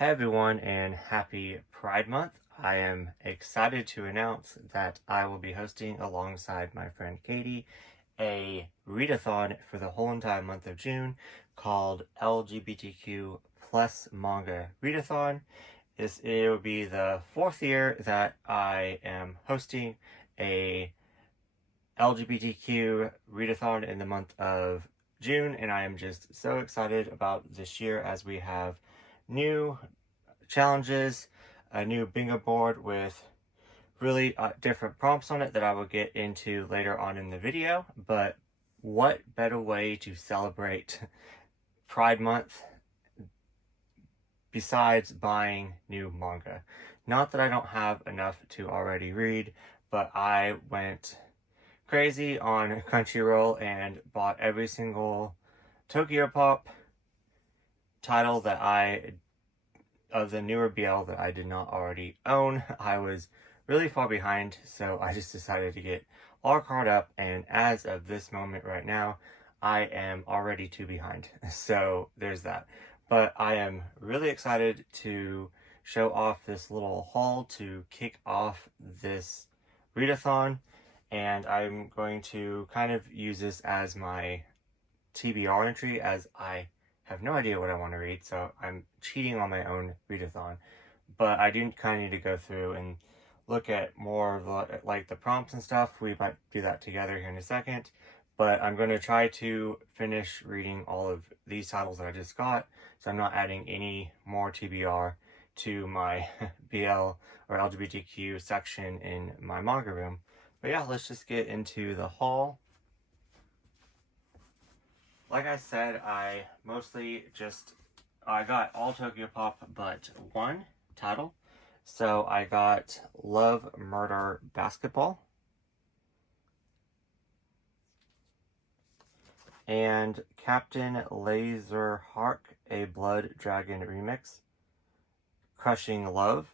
Hey everyone, and happy Pride Month. I am excited to announce that I will be hosting alongside my friend Katie a readathon for the whole entire month of June called LGBTQ plus Manga Readathon. It will be the fourth year that I am hosting a LGBTQ readathon in the month of June, and I am just so excited about this year as we have new challenges, a new bingo board with really different prompts on it that I will get into later on in the video. But what better way to celebrate Pride Month besides buying new manga? Not that I don't have enough to already read, but I went crazy on Crunchyroll and bought every single Tokyopop title of the newer BL that I did not already own. I was really far behind, so I just decided to get all caught up, and as of this moment right now, I am already too behind. So there's that. But I am really excited to show off this little haul to kick off this readathon, and I'm going to kind of use this as my TBR entry, as I have no idea what I want to read, so I'm cheating on my own readathon. But I do kind of need to go through and look at more of like the prompts and stuff. We might do that together here in a second. But I'm going to try to finish reading all of these titles that I just got, so I'm not adding any more TBR to my BL or LGBTQ section in my manga room. But yeah, let's just get into the haul. Like I said, I got all Tokyopop but one title. So I got Love, Murder, Basketball. And Captain Laserhawk, a Blood Dragon remix. Crushing Love.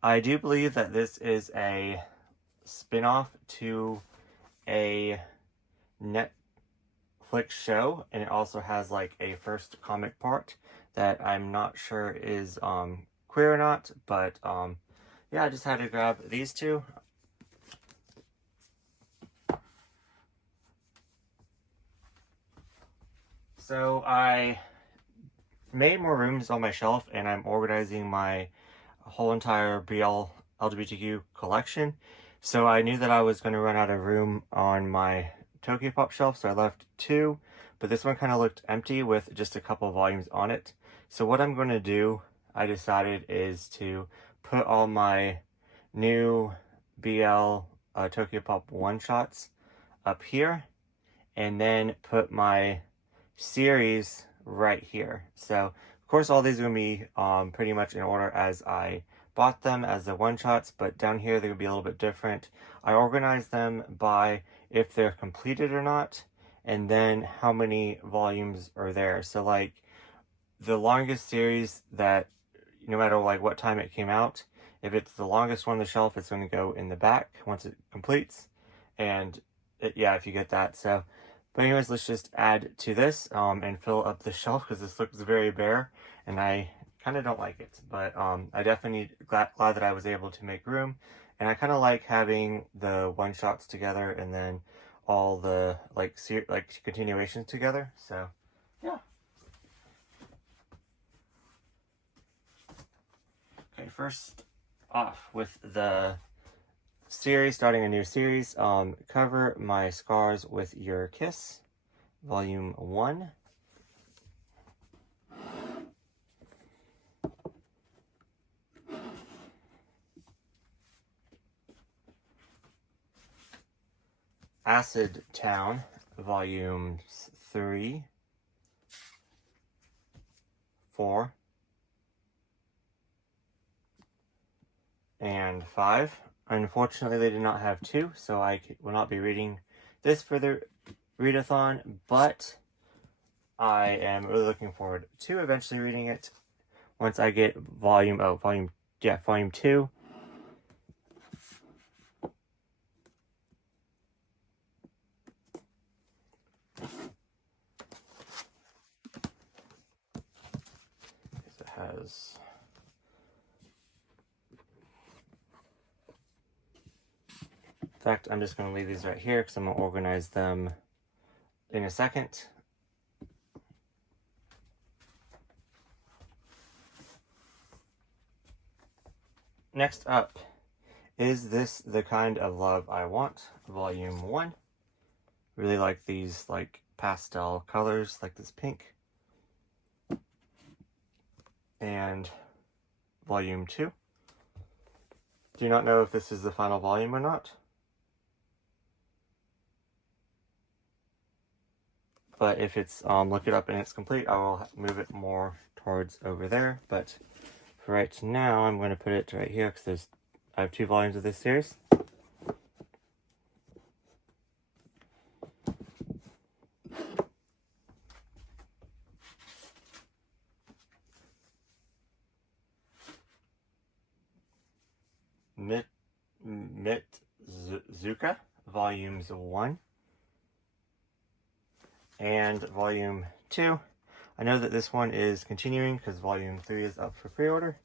I do believe that this is a spin-off to a Netflix show, and it also has like a first comic part that I'm not sure is queer or not, but yeah, I just had to grab these two. So I made more rooms on my shelf, and I'm organizing my whole entire BL LGBTQ collection. So I knew that I was going to run out of room on my Tokyopop shelf, so I left two, but this one kind of looked empty with just a couple volumes on it. So what I'm going to do, I decided, is to put all my new BL Tokyopop one-shots up here, and then put my series right here. So of course all these are going to be pretty much in order as I bought them as the one-shots, but down here they're going to be a little bit different. I organized them by if they're completed or not, and then how many volumes are there. So like the longest series that, no matter like what time it came out, if it's the longest one on the shelf, it's going to go in the back once it completes. And yeah, if you get that. So but anyways, let's just add to this and fill up the shelf, because this looks very bare and I kind of don't like it. But I definitely glad that I was able to make room, and I kind of like having the one-shots together and then all the like continuations together. So yeah. Okay, first off with the series, starting a new series, Cover My Scars with Your Kiss, Volume 1. Acid Town, Volumes 3, 4, and 5. Unfortunately, they did not have 2, so I will not be reading this for the readathon, but I am really looking forward to eventually reading it once I get volume 2. It has fact, I'm just going to leave these right here because I'm going to organize them in a second. Next up, Is This the Kind of Love I Want? Volume 1. Really like these like pastel colors, like this pink. And Volume 2. Do not know if this is the final volume or not. But if it's, look it up and it's complete, I will move it more towards over there. But for right now, I'm going to put it right here because I have 2 volumes of this series. Mitsuka, Volumes 1 and Volume 2. I know that this one is continuing because Volume 3 is up for pre-order.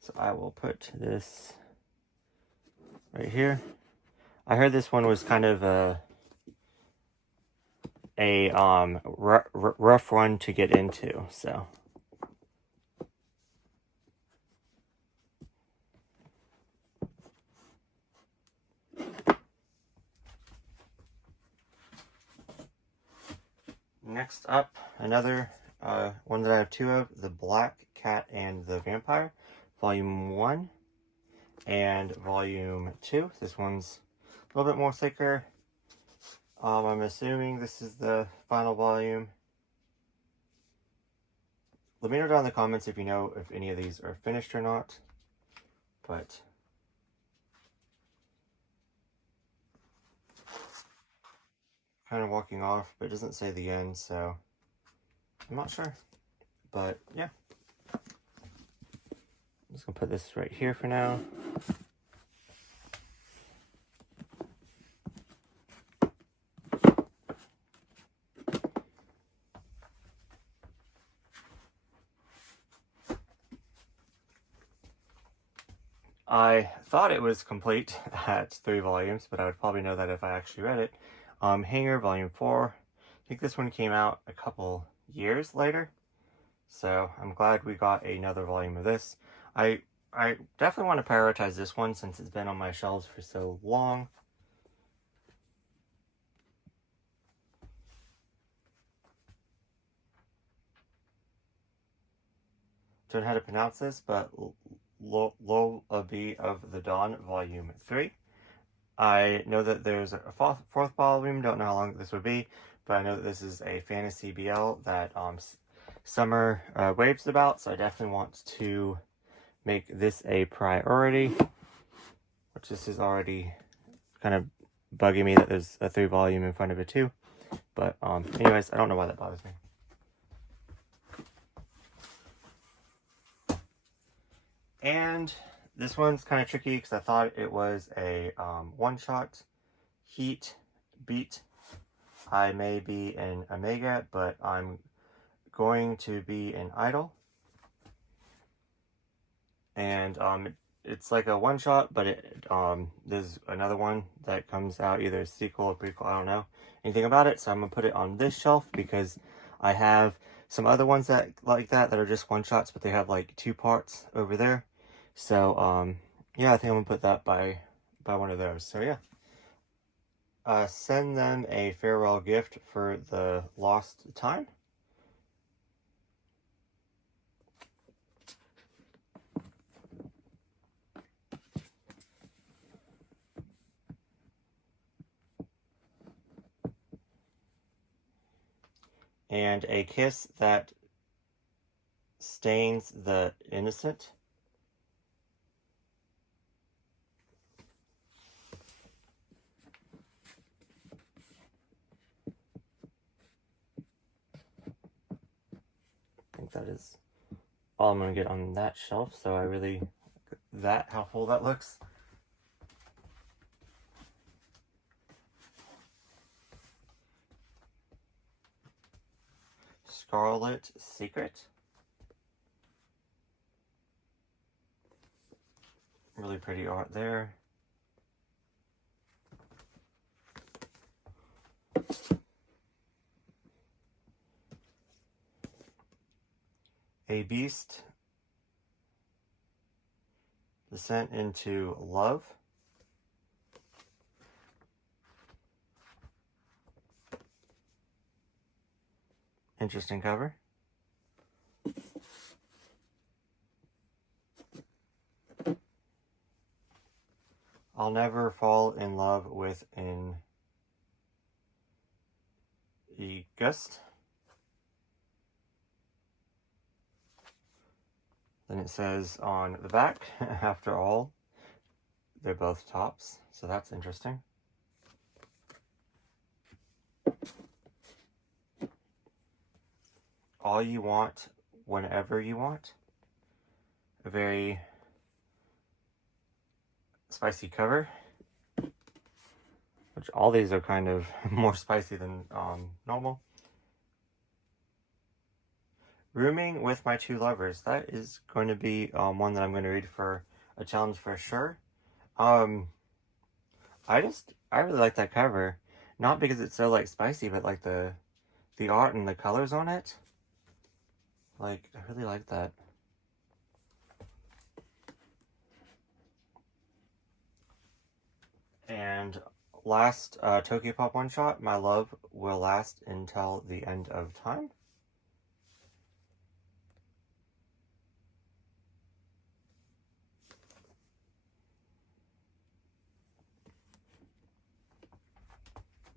So I will put this right here. I heard this one was kind of a rough one to get into, so. Next up, another one that I have 2 of, The Black Cat and the Vampire, Volume 1 and Volume 2. This one's a little bit more thicker. I'm assuming this is the final volume. Let me know down in the comments if you know if any of these are finished or not. But kind of walking off, but it doesn't say the end, so I'm not sure. But yeah, I'm just gonna put this right here for now. I thought it was complete at 3 volumes, but I would probably know that if I actually read it. Hanger, Volume 4. I think this one came out a couple years later, so I'm glad we got another volume of this. I definitely want to prioritize this one since it's been on my shelves for so long. Don't know how to pronounce this, but Lullaby of the Dawn, Volume 3. I know that there's a fourth volume, don't know how long this would be, but I know that this is a fantasy BL that Summer raves about, so I definitely want to make this a priority, which this is already kind of bugging me that there's a 3 volume in front of it too. But anyways, I don't know why that bothers me. And this one's kind of tricky because I thought it was a one-shot. Heat Beat. I may be an Omega, but I'm going to be an Idol. And it's like a one-shot, but there's another one that comes out, either a sequel or prequel, I don't know anything about it, so I'm going to put it on this shelf because I have some other ones that like that are just one-shots, but they have like 2 parts over there. So, yeah, I think I'm going to put that by one of those. So, yeah. Send them a farewell gift for the lost time. And a kiss that stains the innocent. I think that is all I'm going to get on that shelf, so I really how full that looks. Scarlet Secret. Really pretty art there. a Beast, Descent into Love, interesting cover. I'll Never Fall in Love with an August. Then it says on the back, after all, they're both tops, so that's interesting. All You Want, Whenever You Want. A very spicy cover, which all these are kind of more spicy than normal. Rooming with My Two Lovers. That is going to be one that I'm going to read for a challenge for sure. I really like that cover, not because it's so like spicy, but like the art and the colors on it. Like, I really like that. And last Tokyo Pop one shot, My Love Will Last Until the End of Time.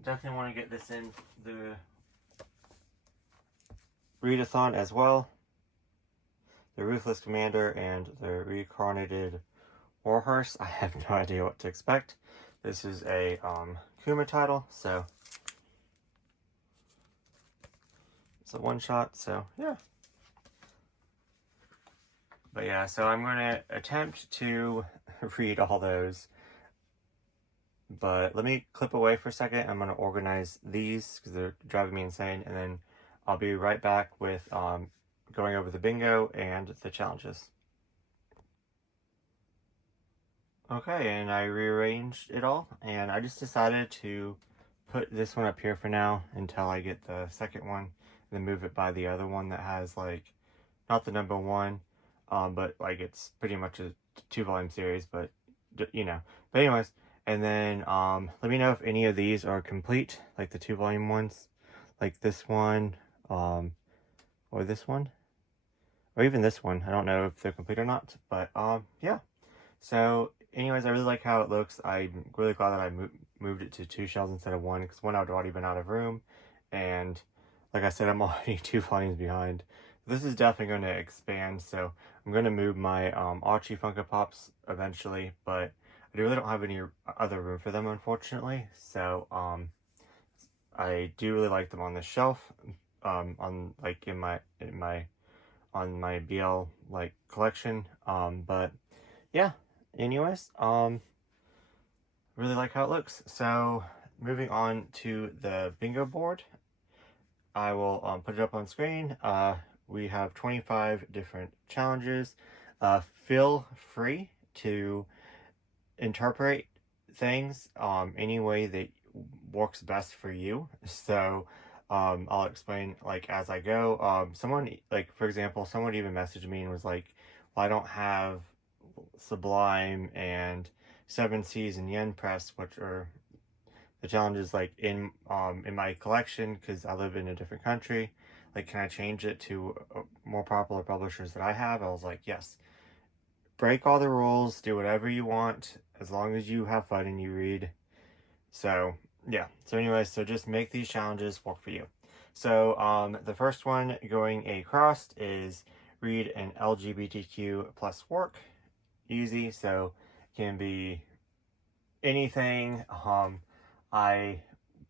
Definitely want to get this in the readathon as well. The Ruthless Commander and the Reincarnated Warhorse. I have no idea what to expect. This is a Kuma title, so it's a one-shot, so yeah. But yeah, so I'm going to attempt to read all those. But let me clip away for a second. I'm going to organize these because they're driving me insane. And then I'll be right back with going over the bingo and the challenges. Okay, and I rearranged it all. And I just decided to put this one up here for now until I get the second one. And then move it by the other one that has, like, not the number one, but, like, it's pretty much a 2-volume series, but, you know. But anyways, and then let me know if any of these are complete, like the 2-volume ones, like this one, or this one, or even this one. I don't know if they're complete or not, but yeah. So anyways, I really like how it looks. I'm really glad that I moved it to 2 shelves instead of 1, because 1 I would already been out of room, and like I said, I'm already 2 volumes behind. This is definitely going to expand, so I'm going to move my Archie Funko Pops eventually, but I really don't have any other room for them, unfortunately. So I do really like them on the shelf, on like in my BL like collection. But yeah. Anyways, really like how it looks. So moving on to the bingo board, I will put it up on screen. We have 25 different challenges. Feel free to interpret things any way that works best for you. So I'll explain like as I go. Someone, like for example, someone even messaged me and was like, well, I don't have Sublime and 7 Seas and Yen Press, which are the challenges like in my collection because I live in a different country. Like, can I change it to more popular publishers that I have? I was like, yes. Break all the rules, do whatever you want, as long as you have fun and you read. So, yeah. So anyways, so just make these challenges work for you. So, the first one going across is read an LGBTQ plus work. Easy, so can be anything. I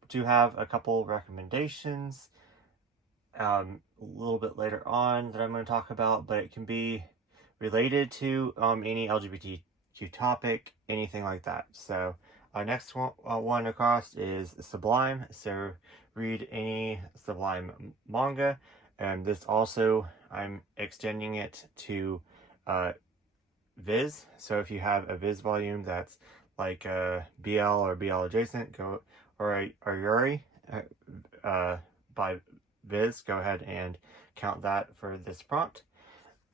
do have a couple recommendations a little bit later on that I'm going to talk about, but it can be related to any LGBTQ topic, anything like that. So next one across is Sublime. So read any Sublime manga, and this also I'm extending it to Viz. So if you have a Viz volume that's like BL or BL adjacent, go or Yuri by Viz, go ahead and count that for this prompt.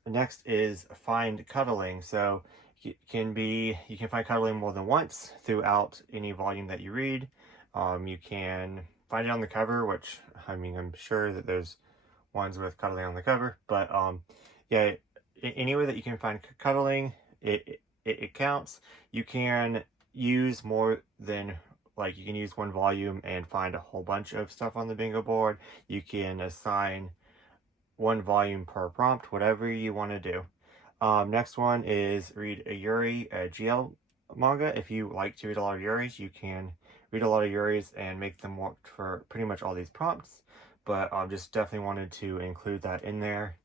next is find cuddling. So you can find cuddling more than once throughout any volume that you read. You can find it on the cover, which, I mean, I'm sure that there's ones with cuddling on the cover, but yeah, any way that you can find cuddling, it counts. You can use more than, like, you can use one volume and find a whole bunch of stuff on the bingo board. You can assign one volume per prompt, whatever you want to do. Next one is read a Yaoi GL manga. If you like to read a lot of Yaois, you can read a lot of Yaois and make them work for pretty much all these prompts. But I just definitely wanted to include that in there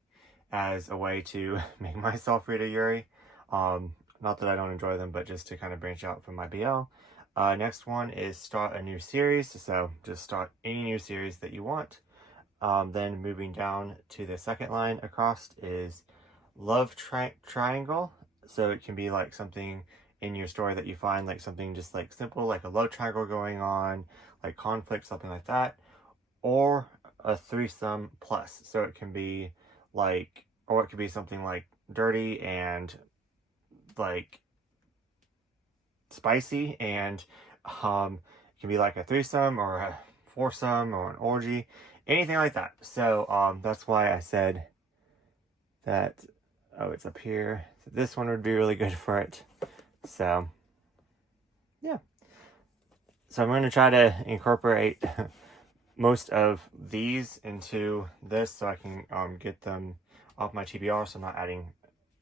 as a way to make myself read a Yaoi. Not that I don't enjoy them, but just to kind of branch out from my BL. Next one is start a new series. So just start any new series that you want. Then moving down to the second line across is love triangle. So it can be like something in your story that you find, like something just like simple, like a love triangle going on, like conflict, something like that. Or a threesome plus. So it can be like, or it could be something like dirty and like spicy, and it can be like a threesome or a foursome or an orgy, anything like that. So that's why I said that. Oh, it's up here. So this one would be really good for it. So yeah, so I'm going to try to incorporate most of these into this so I can get them off my TBR, so I'm not adding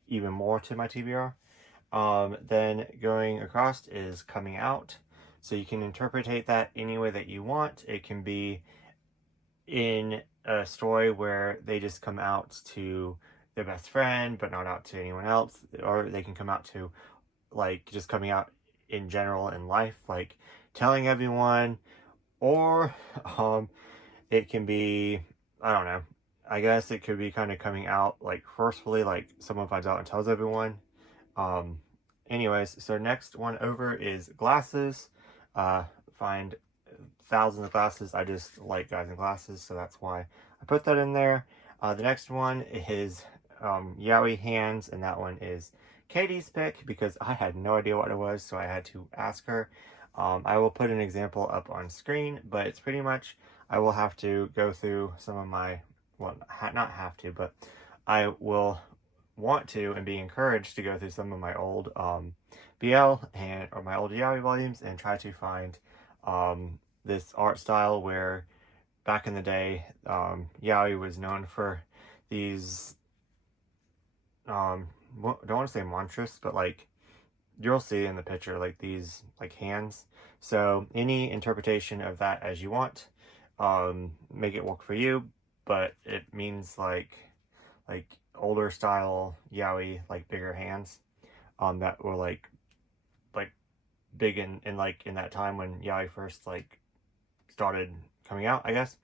even more to my TBR. Then going across is coming out. So you can interpretate that any way that you want. It can be in a story where they just come out to their best friend, but not out to anyone else. Or they can come out to, like, just coming out in general in life, like telling everyone. Or it can be, I don't know, I guess it could be kind of coming out like forcefully, like someone finds out and tells everyone. Anyways, so next one over is glasses. Find thousands of glasses. I just like guys in glasses, so that's why I put that in there. The next one is Yaoi hands, and that one is Katie's pick because I had no idea what it was, so I had to ask her. I will put an example up on screen, but it's pretty much, I will have to go through some of my, well, not have to, but I will want to and be encouraged to go through some of my old BL or my old Yaoi volumes and try to find this art style where back in the day Yaoi was known for these don't want to say monstrous, but like you'll see in the picture, like these like hands. So any interpretation of that as you want, make it work for you, but it means like older style Yaoi, like bigger hands, that were like big in like in that time when Yaoi first like started coming out, I guess.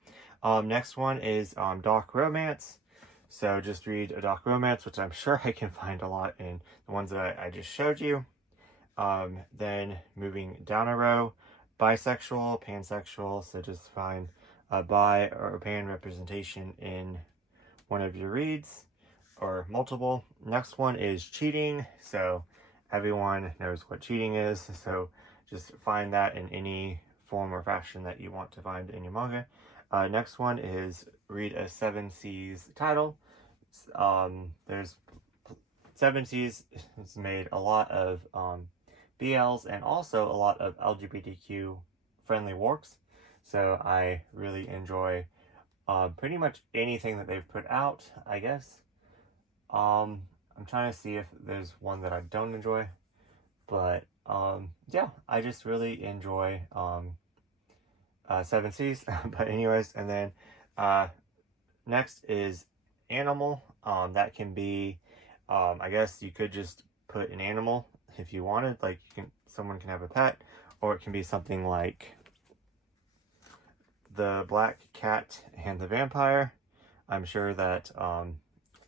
Next one is dark romance. So just read a dark romance, which I'm sure I can find a lot in the ones that I just showed you. Then moving down a row, bisexual, pansexual. So just find a bi or a pan representation in one of your reads or multiple. Next one is cheating. So everyone knows what cheating is. So just find that in any form or fashion that you want to find in your manga. Next one is read a 7 Seas title. There's 7 Seas has made a lot of BLs and also a lot of LGBTQ friendly works. So I really enjoy pretty much anything that they've put out, I guess. I'm trying to see if there's one that I don't enjoy, but yeah, I just really enjoy 7 Seas. But anyways, and then next is animal. That can be, I guess you could just put an animal if you wanted, like someone can have a pet, or it can be something like the Black Cat and the Vampire. I'm sure that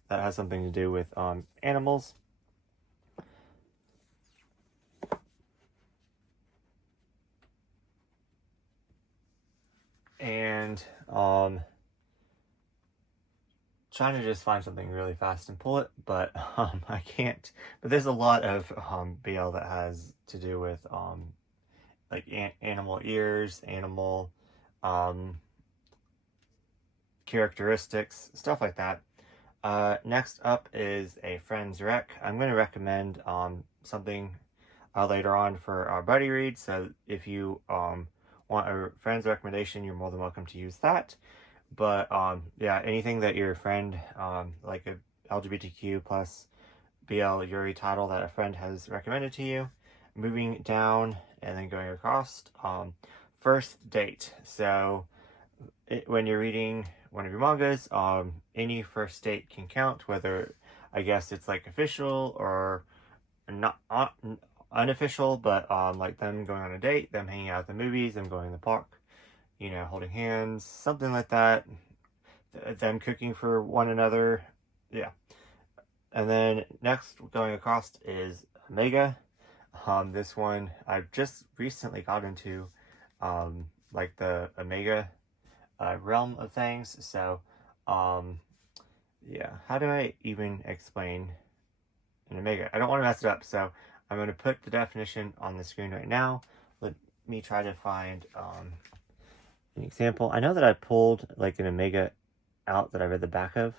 that has something to do with animals. And trying to just find something really fast and pull it, but I can't. But there's a lot of BL that has to do with like animal ears, animal characteristics, stuff like that. Next up is a friend's rec. I'm going to recommend something later on for our buddy read. So if you want a friend's recommendation, you're more than welcome to use that. But yeah, anything that your friend, like a LGBTQ plus BL Yuri title that a friend has recommended to you. Moving down and then going across, first date. So when you're reading one of your mangas, any first date can count, whether I guess it's like official or not unofficial, but like them going on a date, them hanging out at the movies, them going to the park, you know, holding hands, something like that, them cooking for one another, yeah. And then next going across is Manga. This one I've just recently got into, like the Omega realm of things. So, yeah, how do I even explain an Omega? I don't want to mess it up, so I'm going to put the definition on the screen right now. Let me try to find an example. I know that I pulled like an Omega out that I read the back of.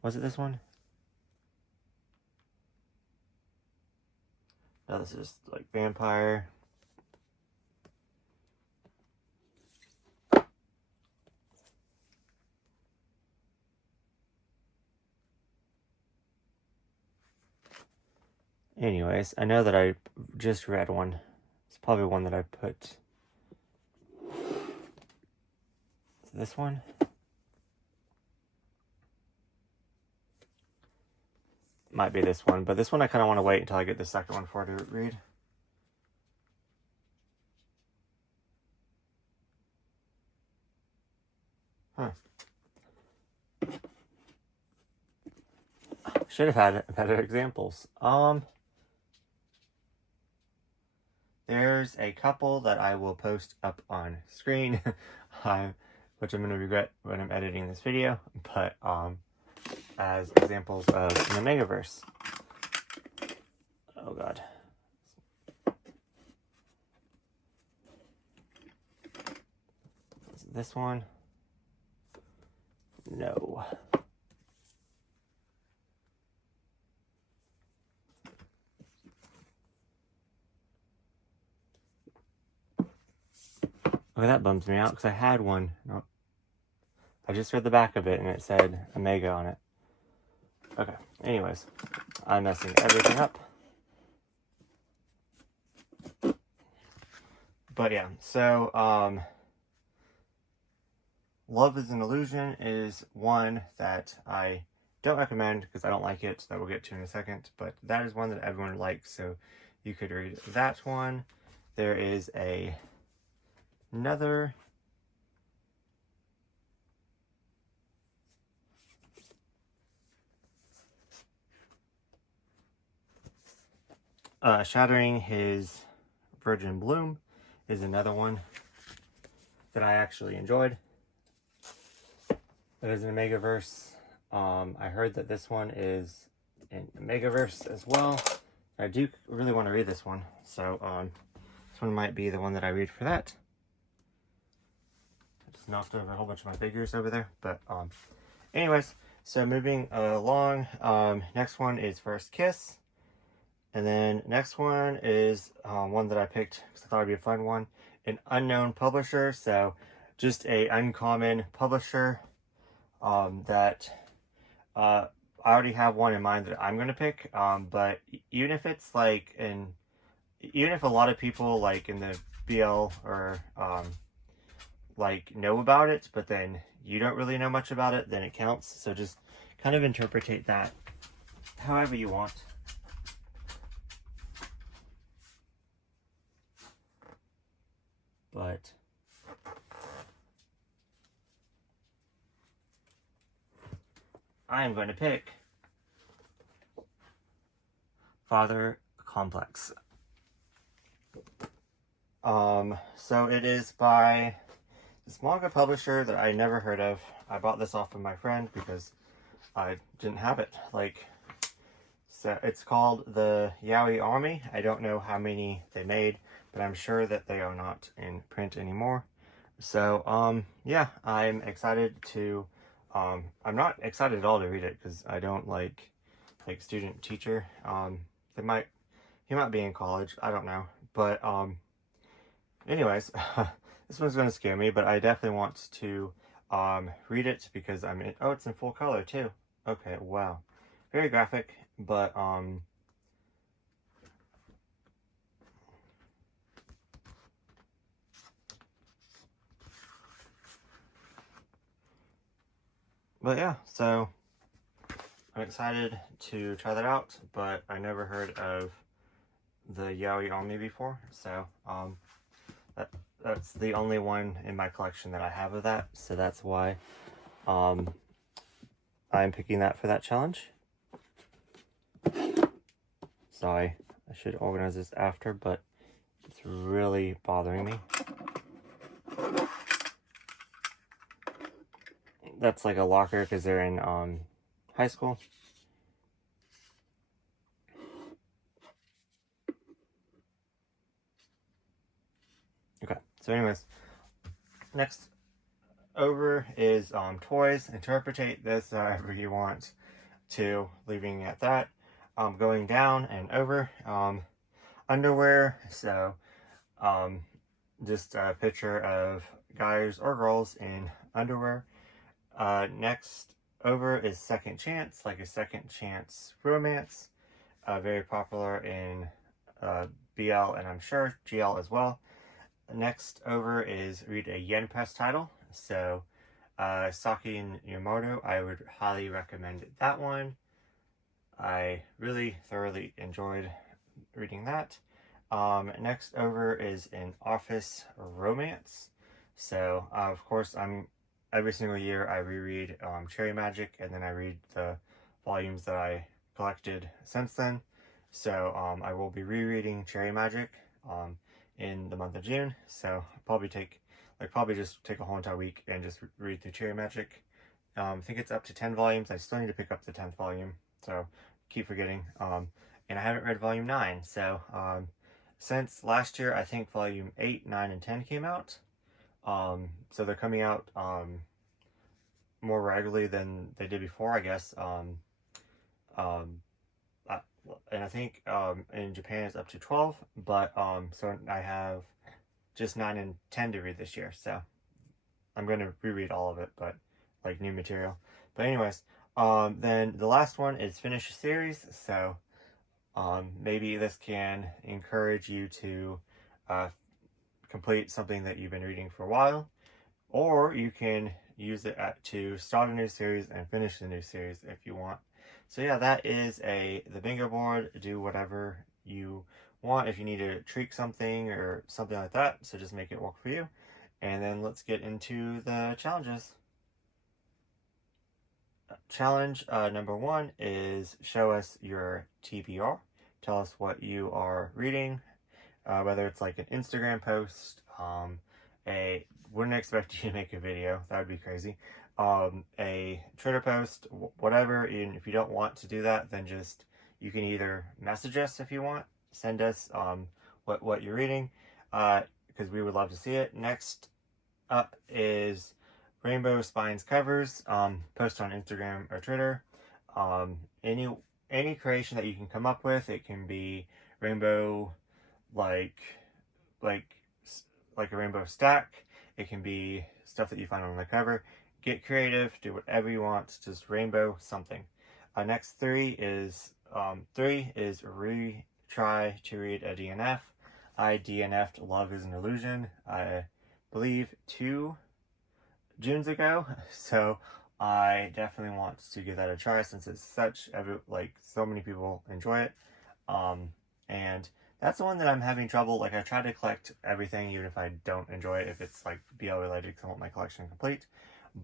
Was it this one? No, this is like vampire. Anyways, I know that I just read one. It's probably one that I put. This one? Might be this one, but this one I kind of want to wait until I get the second one for to read. Huh. Should have had better examples. There's a couple that I will post up on screen, which I'm going to regret when I'm editing this video, but as examples of the Megaverse. Oh god. Is it this one? No. Okay, that bums me out because I had one. No, I just read the back of it and it said Omega on it. Okay, anyways, I'm messing everything up. But yeah, so Love is an Illusion is one that I don't recommend because I don't like it, that we'll get to in a second, but that is one that everyone likes, so you could read that one. There is another Shattering His Virgin Bloom is another one that I actually enjoyed. It is an Omegaverse. I heard that this one is in Omegaverse as well. I do really want to read this one, so this one might be the one that I read for that. I just knocked over a whole bunch of my figures over there, but anyways, so moving along, next one is First Kiss. And then next one is one that I picked because I thought it'd be a fun one. An unknown publisher, so just a uncommon publisher that I already have one in mind that I'm going to pick. But even if it's like even if a lot of people like in the BL or like know about it, but then you don't really know much about it, then it counts. So just kind of interpretate that however you want. But I am going to pick Father Complex. So it is by this manga publisher that I never heard of. I bought this off of my friend because I didn't have it. Like, so it's called the Yaoi Army. I don't know how many they made, but I'm sure that they are not in print anymore. So, yeah, I'm excited to, I'm not excited at all to read it because I don't like student teacher. He might be in college. I don't know. But, anyways, this one's going to scare me, but I definitely want to, read it because oh, it's in full color too. Okay, wow. Very graphic, but, yeah, so I'm excited to try that out, but I never heard of the Yaoi Army before, so that's the only one in my collection that I have of that, so that's why I'm picking that for that challenge. Sorry, I should organize this after, but it's really bothering me. That's like a locker because they're in high school. Okay, so anyways, next over is toys. Interpretate this however you want to, leaving at that. Going down and over, underwear. So just a picture of guys or girls in underwear. Next over is second chance, like a second chance romance. Very popular in BL and I'm sure GL as well. Next over is read a Yen Press title. So Saki and Yamamoto, I would highly recommend that one. I really thoroughly enjoyed reading that. Next over is an office romance. So of course every single year I reread Cherry Magic, and then I read the volumes that I collected since then. So I will be rereading Cherry Magic in the month of June. So probably just take a whole entire week and just read through Cherry Magic. I think it's up to 10 volumes. I still need to pick up the 10th volume, so keep forgetting. And I haven't read volume 9, so since last year I think volume 8, 9, and 10 came out. So they're coming out more regularly than they did before, I guess. And I think in Japan it's up to 12, but so I have just 9 and 10 to read this year, so I'm going to reread all of it, but like new material. But anyways, then the last one is finish a series, so maybe this can encourage you to complete something that you've been reading for a while, or you can use it to start a new series and finish the new series if you want. So yeah, that is the bingo board. Do whatever you want if you need to tweak something or something like that, so just make it work for you. And then let's get into the challenges. Challenge number 1 is show us your TBR. Tell us what you are reading, whether it's like an Instagram post, wouldn't expect you to make a video, that would be crazy, a Twitter post, whatever. And if you don't want to do that, then just, you can either message us if you want, send us what you're reading, because we would love to see it. Next up is Rainbow Spines covers. Post on Instagram or Twitter. Any creation that you can come up with. It can be rainbow, like a rainbow stack. It can be stuff that you find on the cover. Get creative. Do whatever you want. Just rainbow something. Next three is try to read a DNF. I DNF'd Love is an Illusion, I believe 2 Junes ago, so I definitely want to give that a try since it's so many people enjoy it. And that's the one that I'm having trouble. Like, I try to collect everything even if I don't enjoy it, if it's like BL related, because I want my collection complete.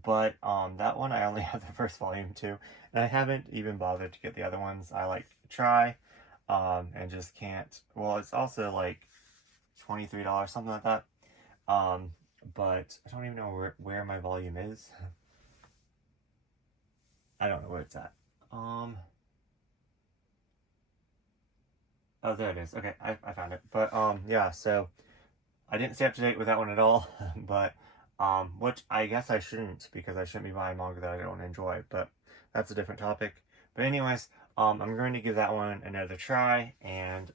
But that one I only have the first volume too, and I haven't even bothered to get the other ones. I like try and just can't. Well, it's also like $23, something like that. But I don't even know where my volume is. I don't know where it's at. Oh, there it is. Okay, I found it. But, yeah, so I didn't stay up to date with that one at all, but, which I guess I shouldn't, because I shouldn't be buying manga that I don't enjoy, but that's a different topic. But anyways, I'm going to give that one another try, and,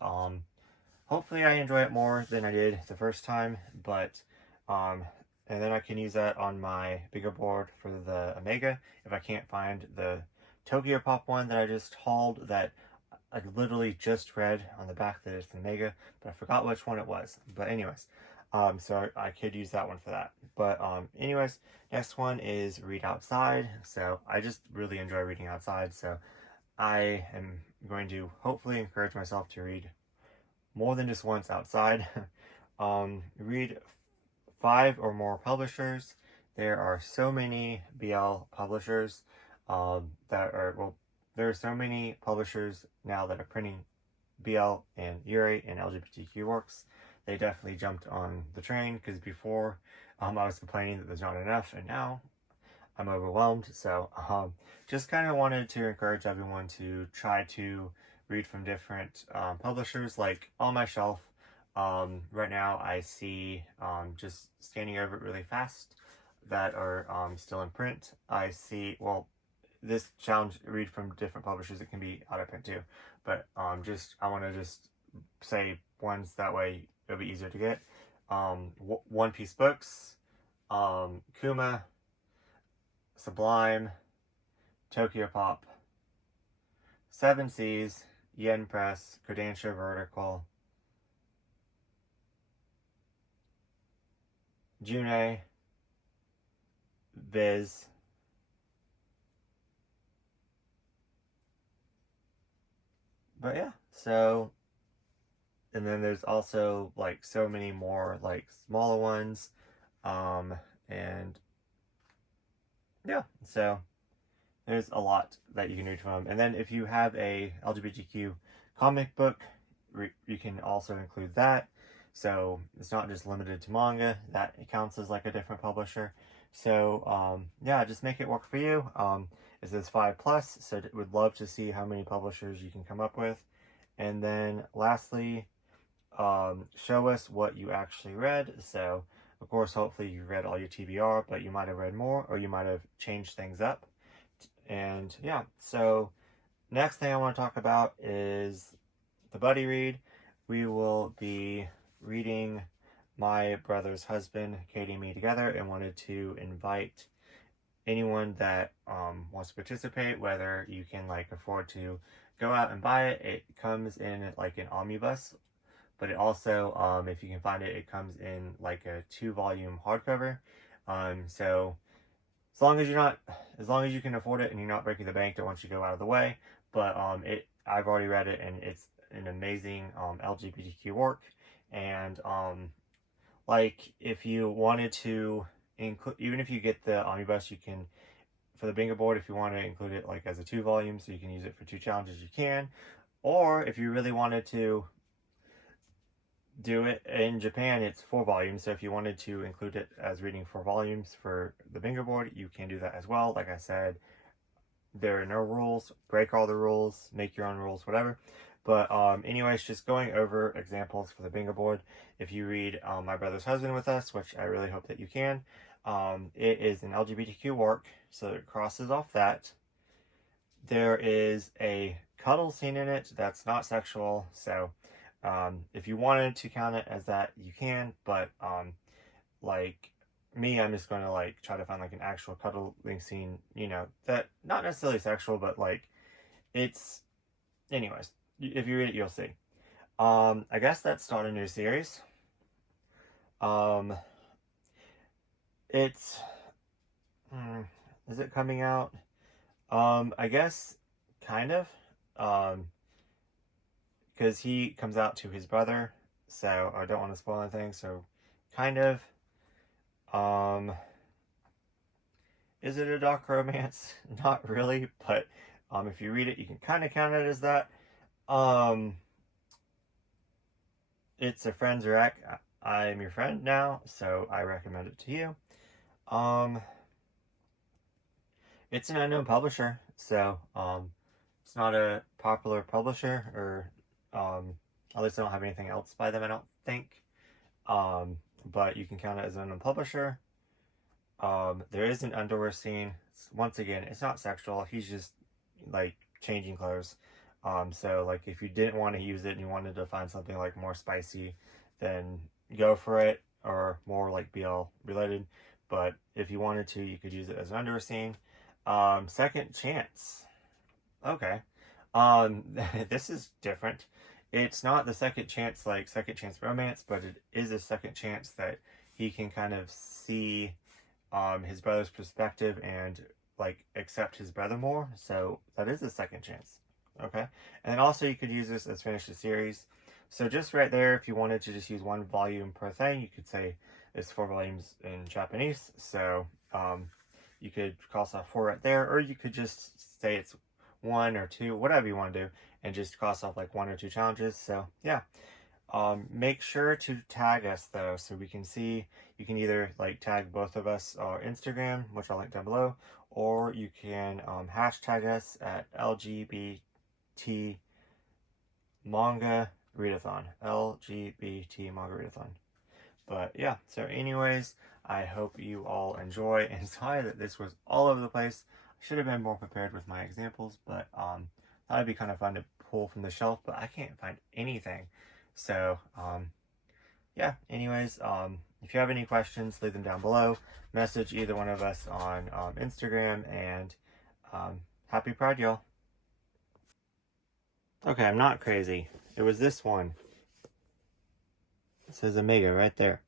hopefully I enjoy it more than I did the first time, but, and then I can use that on my bigger board for the Omega if I can't find the Tokyo Pop one that I just hauled that I literally just read on the back that it's the Mega, but I forgot which one it was. But anyways, so I could use that one for that. But anyways, next one is Read Outside. So I just really enjoy reading outside, so I am going to hopefully encourage myself to read more than just once outside. Read 5 or more publishers. There are so many BL publishers that are, well, there are so many publishers now that are printing BL and Yuri and LGBTQ works. They definitely jumped on the train, because before I was complaining that there's not enough, and now I'm overwhelmed. So just kind of wanted to encourage everyone to try to read from different publishers. Like on my shelf right now, I see, just scanning over it really fast, that are still in print. I see, well, this challenge, read from different publishers, it can be out of print too, but I want to just say ones, that way it'll be easier to get. One Piece Books, Kuma, Sublime, Tokyo Pop, Seven Seas, Yen Press, Kodansha Vertical, June, Viz, but yeah, so, and then there's also like so many more like smaller ones, and yeah, so there's a lot that you can read from. And then if you have a LGBTQ comic book, you can also include that. So it's not just limited to manga, that it counts as like a different publisher. So yeah, just make it work for you. It says 5+, so would love to see how many publishers you can come up with. And then lastly, show us what you actually read. So of course, hopefully you read all your TBR, but you might have read more, or you might have changed things up. And yeah, so next thing I want to talk about is the buddy read. We will be reading My Brother's Husband, Katie and Me Together, and wanted to invite anyone that wants to participate, whether you can like afford to go out and buy it. It comes in like an omnibus, but it also, if you can find it, it comes in like a 2-volume hardcover. So as long as you can afford it and you're not breaking the bank, don't want you to go out of the way. But I've already read it, and it's an amazing LGBTQ work. And like if you wanted to include, even if you get the omnibus, you can, for the bingo board, if you want to include it like as a 2-volume, so you can use it for 2 challenges, you can. Or if you really wanted to do it in Japan, it's 4 volumes. So if you wanted to include it as reading 4 volumes for the bingo board, you can do that as well. Like I said, there are no rules. Break all the rules, make your own rules, whatever. But anyways, just going over examples for the bingo board. If you read My Brother's Husband with us, which I really hope that you can, it is an LGBTQ work, so it crosses off that. There is a cuddle scene in it that's not sexual, so if you wanted to count it as that, you can, but like me, I'm just going to like try to find like an actual cuddling scene, you know, that not necessarily sexual, but like it's, anyways, if you read it, you'll see. I guess that's start a new series. It's is it coming out? I guess kind of, because he comes out to his brother, so I don't want to spoil anything, so kind of. Is it a dark romance? Not really, but if you read it, you can kind of count it as that. It's a friend's rec. I'm your friend now, so I recommend it to you. It's an unknown publisher, So it's not a popular publisher, or at least I don't have anything else by them, I don't think. But you can count it as an publisher. There is an underwear scene. Once again, it's not sexual. He's just like changing clothes. So like if you didn't want to use it and you wanted to find something like more spicy, then go for it, or more like BL related. But if you wanted to, you could use it as an underwear scene. Second chance. Okay. This is different. It's not the second chance like second chance romance, but it is a second chance that he can kind of see his brother's perspective and like accept his brother more. So that is a second chance. Okay. And then also you could use this as finish the series. So just right there, if you wanted to just use one volume per thing, you could say it's 4 volumes in Japanese. So you could cross off 4 right there, or you could just say it's 1 or 2, whatever you want to do, and just cross off like 1 or 2 challenges. So yeah. Make sure to tag us though, so we can see. You can either like tag both of us on Instagram, which I'll link down below, or you can hashtag us at LGBT Manga Readathon. LGBT Manga Readathon. But yeah, so anyways, I hope you all enjoy, and sorry that this was all over the place. I should have been more prepared with my examples, but thought it'd be kind of fun to pull from the shelf, but I can't find anything. So, yeah, anyways, if you have any questions, leave them down below. Message either one of us on Instagram, and happy Pride, y'all. Okay, I'm not crazy. It was this one. It says Omega right there.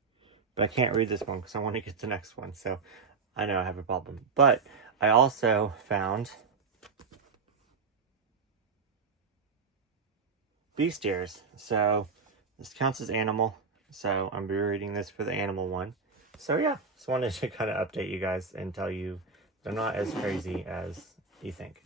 But I can't read this one because I want to get the next one. So, I know I have a problem. But I also found Beast Ears. So, this counts as animal. So, I'm reading this for the animal one. So, yeah, just wanted to kind of update you guys and tell you they're not as crazy as you think.